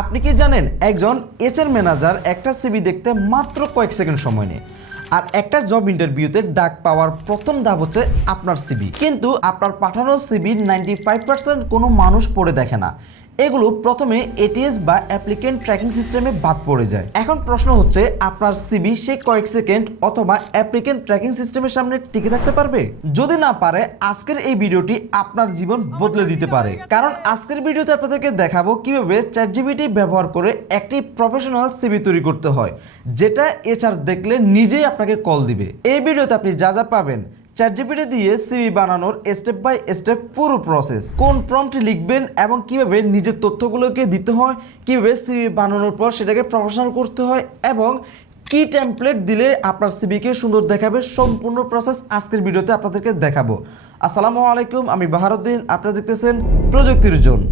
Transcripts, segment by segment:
আপনি কি জানেন একজন এইচআর ম্যানেজার একটা সিভি দেখতে মাত্র কয়েক সেকেন্ড সময় নেয়, আর একটা জব ইন্টারভিউতে ডাক পাওয়ার প্রথম ধাপ হচ্ছে আপনার সিভি। কিন্তু আপনার পাঠানো সিভির 95% কোনো মানুষ পড়ে দেখে না। এগুলো প্রথমে এটিএস বা অ্যাপ্লিকেন্ট ট্র্যাকিং সিস্টেমে বাদ পড়ে যায়। এখন প্রশ্ন হচ্ছে, আপনার সিভি সে কয়েক সেকেন্ড অথবা অ্যাপ্লিকেন্ট ট্র্যাকিং সিস্টেমের সামনে টিকে থাকতে পারবে? যদি না পারে, আজকের এই ভিডিওটি আপনার জীবন বদলে দিতে পারে। কারণ আজকের ভিডিওতে আপনাদেরকে দেখাবো কিভাবে চ্যাটজিপিটি ব্যবহার করে একটি প্রফেশনাল সিভি তৈরি করতে হয়, যেটা এইচআর দেখলে নিজেই আপনাকে কল দিবে। এই ভিডিওতে আপনি যা যা পাবেন, চ্যাটজিপিটি দিয়ে সিভি বানানোর স্টেপ বাই স্টেপ পুরো প্রসেস, কোন প্রম্পট লিখবেন এবং কিভাবে নিজের তথ্যগুলোকে দিতে হয়, কিভাবে সিভি বানানোর পর সেটাকে প্রফেশনাল করতে হয় এবং কি টেমপ্লেট দিলে আপনার সিভিকে সুন্দর দেখাবে, সম্পূর্ণ প্রসেস আজকের ভিডিওতে আপনাদেরকে দেখাবো। আসসালামু আলাইকুম, আমি বাহারুদ্দিন, আপনারা দেখতেছেন প্রযুক্তির জোন।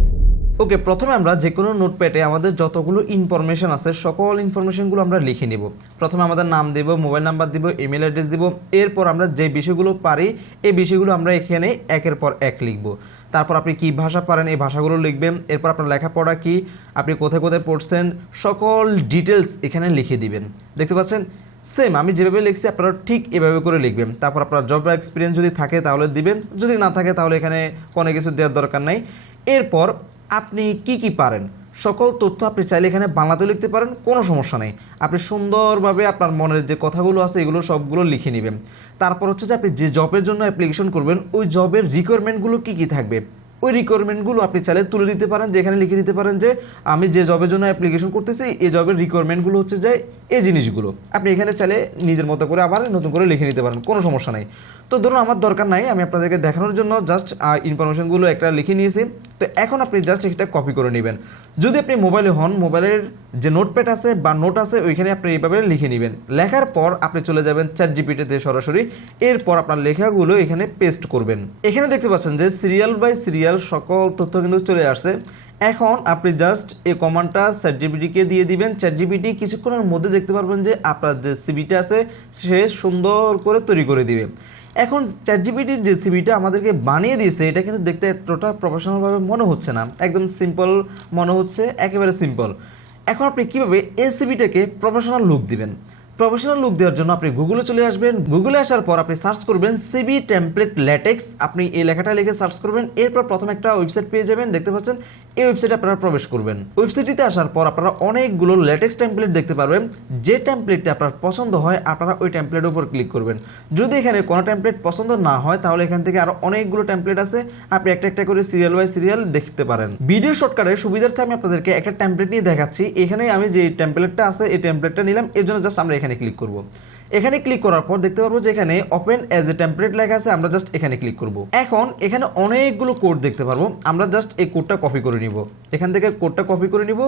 ওকে, প্রথমে আমরা যে কোনো নোটপ্যাডে আমাদের যতগুলো ইনফরমেশন আছে সকল ইনফরমেশনগুলো আমরা লিখে নিব। প্রথমে আমাদের নাম দেব, মোবাইল নাম্বার দিব, ইমেল অ্যাড্রেস দিব। এরপর আমরা যে বিষয়গুলো পারি এই বিষয়গুলো আমরা এখানে একের পর এক লিখব। তারপর আপনি কি ভাষা পারেন এই ভাষাগুলো লিখবেন। এরপর আপনার লেখাপড়া কি, আপনি কোথায় কোথায় পড়ছেন, সকল ডিটেলস এখানে লিখে দিবেন। দেখতে পাচ্ছেন সেম আমি যেভাবে লিখছি আপনারা ঠিক এভাবে করে লিখবেন। তারপর আপনার জব এক্সপিরিয়েন্স যদি থাকে তাহলে দিবেন, যদি না থাকে তাহলে এখানে কোনো কিছু দেওয়ার দরকার নাই। এরপর আপনি কি পারেন সকল তথ্য আপনি চাইলে এখানে বাংলাতেও লিখতে পারেন, কোনো সমস্যা নেই। আপনি সুন্দরভাবে আপনার মনের যে কথাগুলো আছে এগুলো সবগুলো লিখে নেবেন। তারপর হচ্ছে যে আপনি যে জবের জন্য অ্যাপ্লিকেশন করবেন ওই জবের রিকোয়ারমেন্টগুলো কি থাকবে, ওই রিকোয়ারমেন্টগুলো আপনি চাইলে তুলে দিতে পারেন, যে এখানে লিখে দিতে পারেন যে আমি যে জবের জন্য অ্যাপ্লিকেশন করতেছি এই জবের রিকোয়ারমেন্টগুলো হচ্ছে যে এই জিনিসগুলো। আপনি এখানে চাইলে নিজের মতো করে আবার নতুন করে লিখে নিতে পারেন, কোনো সমস্যা নেই। তো ধরুন আমার দরকার নাই, আমি আপনাদেরকে দেখানোর জন্য জাস্ট ইনফরমেশনগুলো একটা লিখে নিয়েছি। তো এখন আপনি জাস্ট এটা কপি করে নেবেন। যদি আপনি মোবাইলে হন, মোবাইলের যে নোটপ্যাড আছে বা নোট আছে ওইখানে আপনি এইভাবে লিখে নেবেন। লেখার পর আপনি চলে যাবেন চ্যাটজিপিটিতে সরাসরি। এরপর আপনার লেখাগুলো এখানে পেস্ট করবেন। এখানে দেখতে পাচ্ছেন যে সিরিয়াল বাই সিরিয়াল সকল তথ্য কিন্তু চলে আসছে। এখন আপনি জাস্ট এই কমান্ডটা চ্যাটজিপিটিকে দিয়ে দিবেন। চ্যাটজিপিটি কিছুক্ষণের মধ্যে দেখতে পারবেন যে আপনার যে সিভিটা আছে সে সুন্দর করে তৈরি করে দিবে। এখন চ্যাটজিপিটির যে সিভিটা আমাদেরকে বানিয়ে দিয়েছে এটা কিন্তু দেখতে এতটা প্রফেশনালভাবে মনে হচ্ছে না, একদম সিম্পল মনে হচ্ছে, একেবারে সিম্পল। এখন আপনি কীভাবে এই সিভিটাকে প্রফেশনাল লুক দিবেন? প্রফেশনাল লুক দেওয়ার জন্য আপনি গুগলে চলে আসবেন। গুগলে আসার পর আপনি সার্চ করবেন সিভি টেমপ্লেট ল্যাটেক্স। আপনি এই লেখাটা লিখে সার্চ করবেন। এরপর প্রথমে একটা ওয়েবসাইট পেয়ে যাবেন, দেখতে পাচ্ছেন এই ওয়েবসাইটে আপনারা প্রবেশ করবেন। ওয়েবসাইটটিতে আসার পর আপনারা অনেকগুলো ল্যাটেক্স টেমপ্লেট দেখতে পারবেন। যে টেমপ্লেটটি আপনার পছন্দ হয় আপনারা ওই টেমপ্লেটের উপর ক্লিক করবেন। যদি এখানে কোনো টেমপ্লেট পছন্দ না হয় তাহলে এখান থেকে আরও অনেকগুলো টেমপ্লেট আছে, আপনি একটা একটা করে সিরিয়াল বাই সিরিয়াল দেখতে পারেন। ভিডিও শর্টকাটের সুবিধার্থে আমি আপনাদেরকে একটা টেমপ্লেট নিয়ে দেখাচ্ছি। এখানে আমি যে টেমপ্লেটটা আছে এই টেমপ্লেটটা নিলাম, এর জন্য জাস্ট আমরা এখানে ক্লিক করব। এখানে ক্লিক করার পর দেখতে পারবো যে এখানে ওপেন অ্যাজ এ টেমপ্লেট লেখা আছে, আমরা জাস্ট এখানে ক্লিক করব। এখন এখানে অনেকগুলো কোড দেখতে পারবো, আমরা জাস্ট এই কোডটা কপি করে নিব। এখান থেকে কোডটা কপি করে নিব।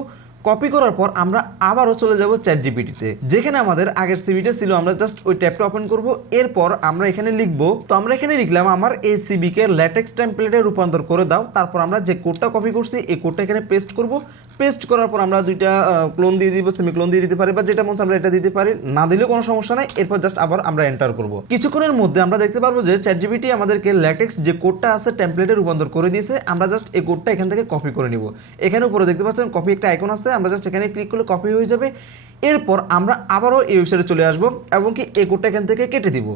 কপি করার পর আমরা আবারও চলে যাব চ্যাটজিপিটিতে, যেখানে আমাদের আগের সিভিটা ছিল। আমরা জাস্ট ওই ট্যাবটা ওপেন করব। এরপর আমরা এখানে লিখব, তো আমরা এখানে লিখলাম আমার এই সিভিকে ল্যাটেক্স টেমপ্লেটে রূপান্তর করে দাও। তারপর আমরা যে কোডটা কপি করছি এই কোডটা এখানে পেস্ট করব। পেস্ট করার পর আমরা দুইটা ক্লোন দিয়ে দিব, সেমি ক্লোন দিয়ে দিতে পারি, বা যেটা মন আমরা এটা দিতে পারি, না দিলেও কোনো সমস্যা নাই। এরপর জাস্ট আবার আমরা এন্টার করব। কিছুক্ষণের মধ্যে আমরা দেখতে পারবো যে চ্যাটজিপিটি আমাদেরকে ল্যাটেক্স যে কোডটা আছে টেমপ্লেটে রূপান্তর করে দিয়েছে। আমরা জাস্ট এই কোডটা এখান থেকে কপি করে নিব। এখানে উপরে দেখতে পাচ্ছেন কপি একটা আইকন আছে, আমরা জাস্ট এখানে ক্লিক করলে কপি হয়ে যাবে। এরপর আমরা আবারও এই ওয়েবসাইটে চলে আসবো এবং কি এই কোডটা এখান থেকে কেটে দিব।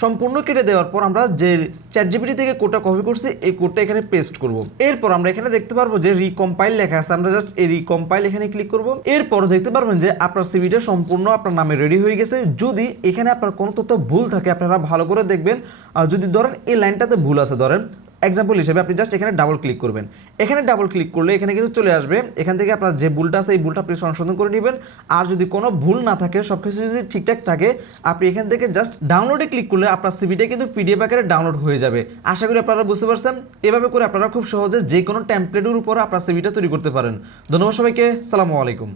সম্পূর্ণ কেটে দেওয়ার পর আমরা যে চ্যাটজিপিটি থেকে কোডটা কপি করছি এই কোডটা এখানে পেস্ট করব। এরপর আমরা এখানে দেখতে পারবো যে রিকম্পাইল লেখা আছে, আমরা জাস্ট এই রিকম্পাইল এখানে ক্লিক করব। এরপর দেখতে পারবেন যে আপনার সিভিটা সম্পূর্ণ আপনার নামে রেডি হয়ে গেছে। যদি এখানে আপনার কোনো তথ্য ভুল থাকে আপনারা ভালো করে দেখবেন। যদি ধরেন এই লাইনটাতে ভুল আছে, ধরেন এক্সাম্পল হিসেবে আপনি জাস্ট এখানে ডাবল ক্লিক করবেন। এখানে ডাবল ক্লিক করলে এখানে কিন্তু চলে আসবে। এখান থেকে আপনার যে ভুলটা আছে এই ভুলটা আপনি সংশোধন করে নেবেন। আর যদি কোনো ভুল না থাকে, সব কিছু যদি ঠিকঠাক থাকে, আপনি এখান থেকে জাস্ট ডাউনলোডে ক্লিক করলে আপনার সিভিটা কিন্তু পিডিএফ আকারে ডাউনলোড হয়ে যাবে। আশা করি আপনারা বুঝতে পারছেন। এভাবে করে আপনারা খুব সহজে যে কোনো টেমপ্লেটের উপর আপনার সিভিটা তৈরি করতে পারেন। ধন্যবাদ সবাইকে, সালামু আলাইকুম।